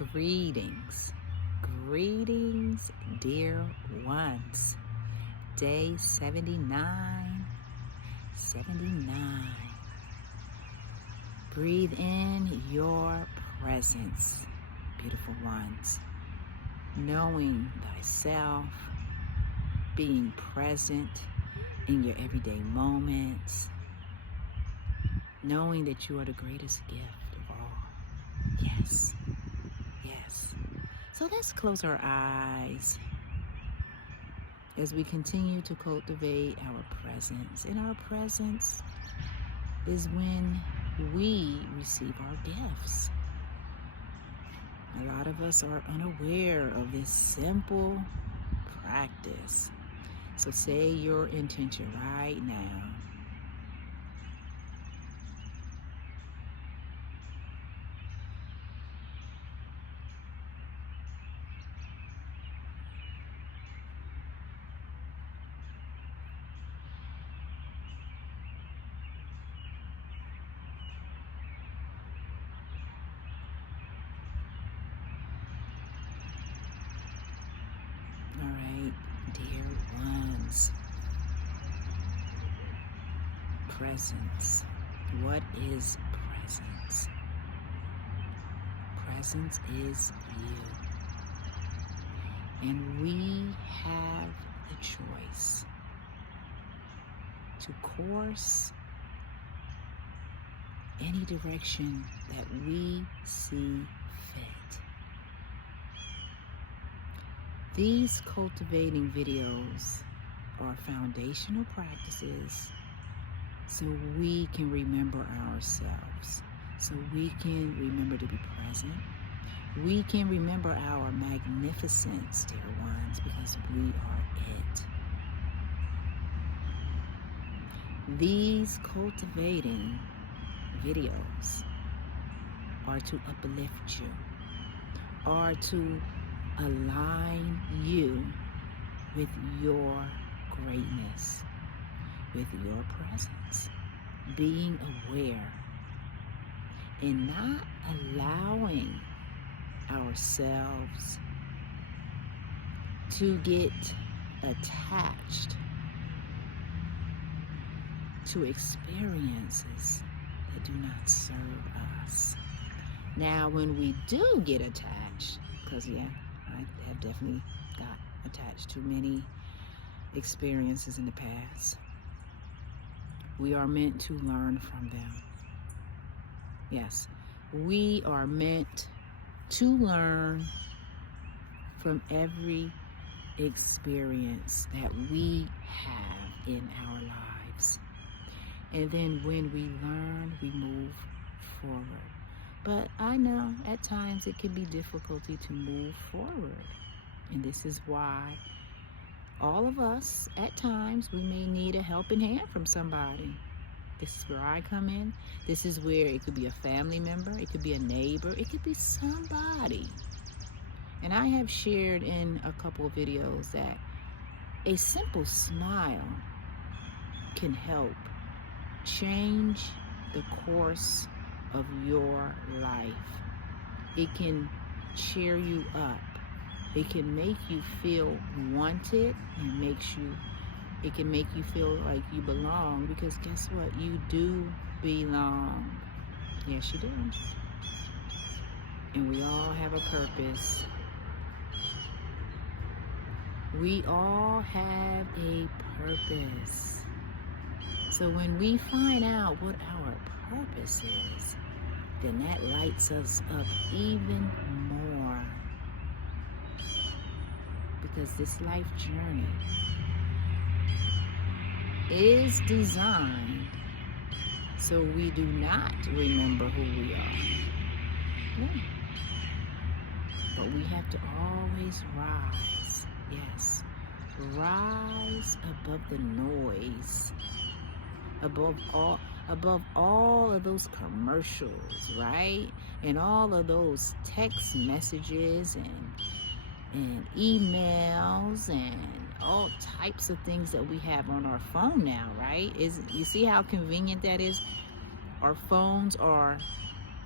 Greetings, greetings, dear ones. Day 79, 79. Breathe in your presence, beautiful ones. Knowing thyself, being present in your everyday moments, knowing that you are the greatest gift of all. Yes. Yes. So let's close our eyes as we continue to cultivate our presence. And our presence is when we receive our gifts. A lot of us are unaware of this simple practice. So say your intention right now. All right, dear ones. Presence. What is presence? Presence is you. And we have the choice to course any direction that we see fit. These cultivating videos are foundational practices so we can remember ourselves, so we can remember to be present. We can remember our magnificence, dear ones, because we are it. These cultivating videos are to uplift you, are to align you with your greatness, with your presence, being aware and not allowing ourselves to get attached to experiences that do not serve us. Now, when we do get attached, because I have definitely got attached to many experiences in the past, we are meant to learn from them. Yes, we are meant to learn from every experience that we have in our lives. And then when we learn, we move forward. But I know at times it can be difficulty to move forward. And this is why all of us, at times, we may need a helping hand from somebody. This is where I come in. This is where it could be a family member, it could be a neighbor, it could be somebody. And I have shared in a couple of videos that a simple smile can help change the course of your life. It can cheer you up. It can make you feel wanted, and it can make you feel like you belong, because guess what? You do belong. Yes, you do. And we all have a purpose. We all have a purpose. So when we find out what our purpose is, then that lights us up even more. Because this life journey is designed so we do not remember who we are. Yeah. But we have to always rise. Yes. Rise above the noise. Above all of those commercials, right? And all of those text messages and emails and all types of things that we have on our phone now, right? You see how convenient that is? Our phones are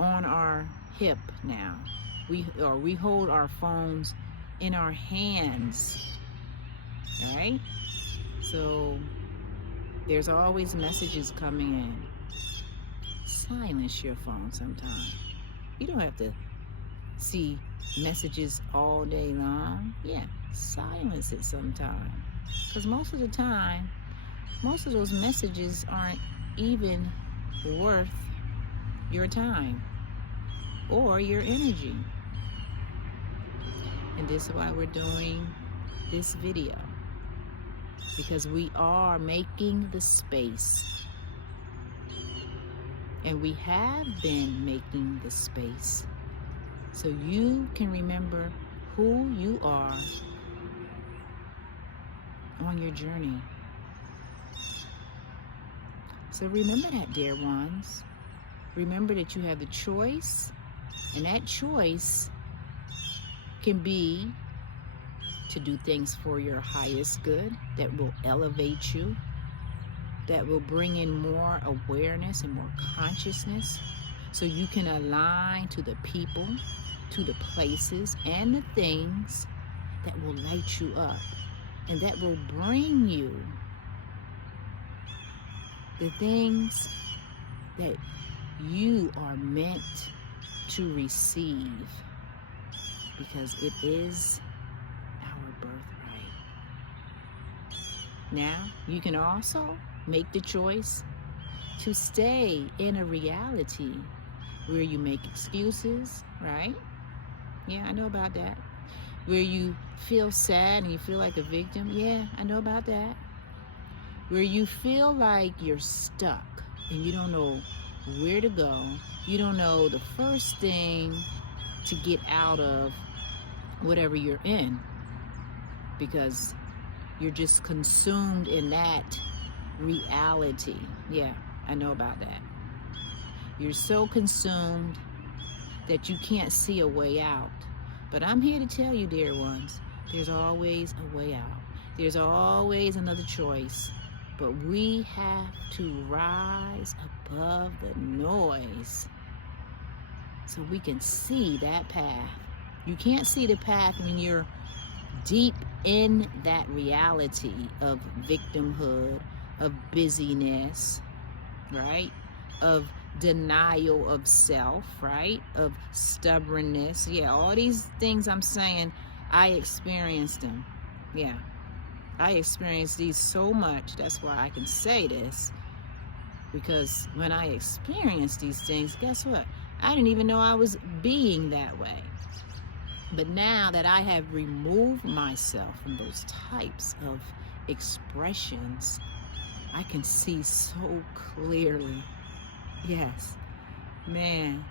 on our hip now. we hold our phones in our hands, right? So there's always messages coming in. Silence your phone sometime. You don't have to see messages all day long. Yeah, silence it sometime. Because most of the time, most of those messages aren't even worth your time or your energy. And this is why we're doing this video, because we are making the space, and we have been making the space so you can remember who you are on your journey. So remember that, dear ones. Remember that you have the choice, and that choice can be to do things for your highest good that will elevate you, that will bring in more awareness and more consciousness, so you can align to the people, to the places, and the things that will light you up and that will bring you the things that you are meant to receive, because it is our birthright. Now, you can also make the choice to stay in a reality where you make excuses, right? Yeah, I know about that. Where you feel sad and you feel like a victim. Yeah, I know about that. Where you feel like you're stuck and you don't know where to go. You don't know the first thing to get out of whatever you're in, because you're just consumed in that reality. Yeah, I know about that. You're so consumed that you can't see a way out. But I'm here to tell you, dear ones, there's always a way out. There's always another choice. But we have to rise above the noise so we can see that path. You can't see the path when you're deep in that reality of victimhood, of busyness, right? Of denial of self, right? Of stubbornness. Yeah, all these things I'm saying, I experienced them. Yeah, I experienced these so much. That's why I can say this. Because when I experienced these things, guess what? I didn't even know I was being that way. But now that I have removed myself from those types of expressions, I can see so clearly. Yes, man,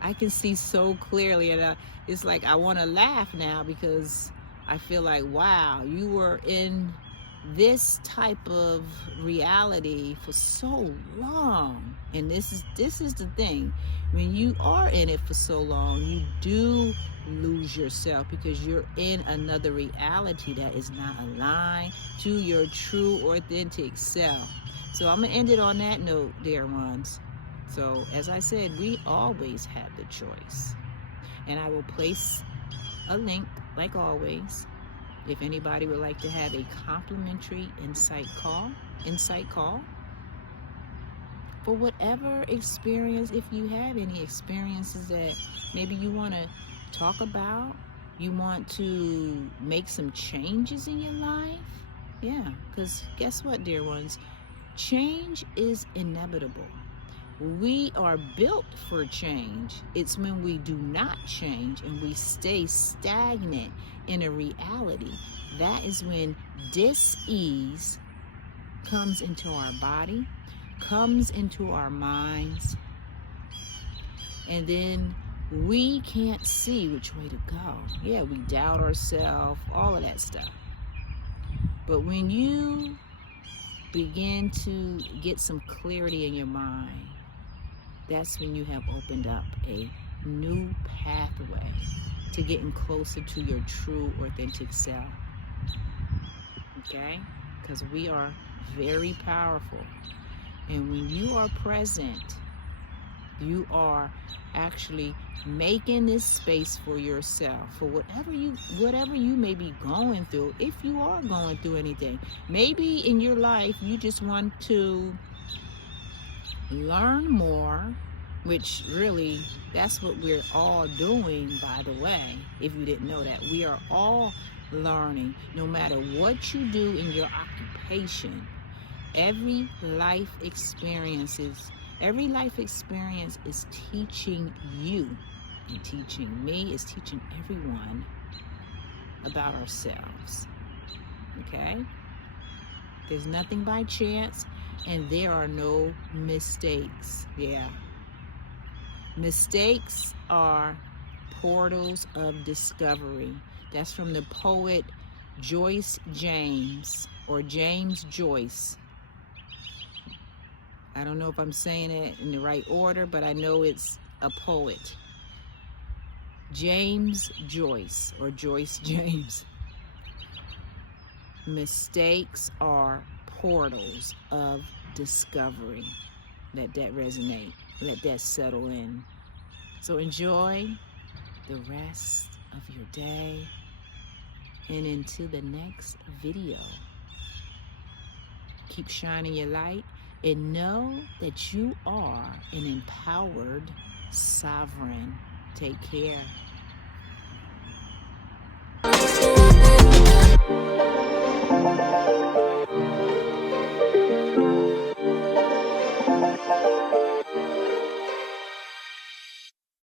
I can see so clearly, and it's like I want to laugh now, because I feel like, wow, you were in this type of reality for so long. And this is the thing. When you are in it for so long, you do lose yourself, because you're in another reality that is not aligned to your true authentic self. So I'm gonna end it on that note, dear ones. So as I said, we always have the choice, and I will place a link, like always, if anybody would like to have a complimentary insight call for whatever experience. If you have any experiences that maybe you want to talk about, you want to make some changes in your life, yeah, because guess what, dear ones, change is inevitable. We are built for change. It's when we do not change and we stay stagnant in a reality, that is when dis-ease comes into our body, comes into our minds, and then we can't see which way to go. Yeah, we doubt ourselves, all of that stuff. But when you begin to get some clarity in your mind, that's when you have opened up a new pathway to getting closer to your true authentic self. Okay? Because we are very powerful. And when you are present You are actually making this space for yourself, for whatever you may be going through. If you are going through anything, maybe in your life you just want to learn more, which really, that's what we're all doing, by the way. If you didn't know that, we are all learning. No matter what you do in your occupation, every life experience is teaching you, and teaching me, is teaching everyone about ourselves. Okay? There's nothing by chance, and there are no mistakes. Yeah. Mistakes are portals of discovery. That's from the poet Joyce James, or James Joyce. I don't know if I'm saying it in the right order, but I know it's a poet. James Joyce, or Joyce James. Mistakes are portals of discovery. Let that resonate. Let that settle in. So enjoy the rest of your day and into the next video. Keep shining your light and know that you are an empowered sovereign. Take care.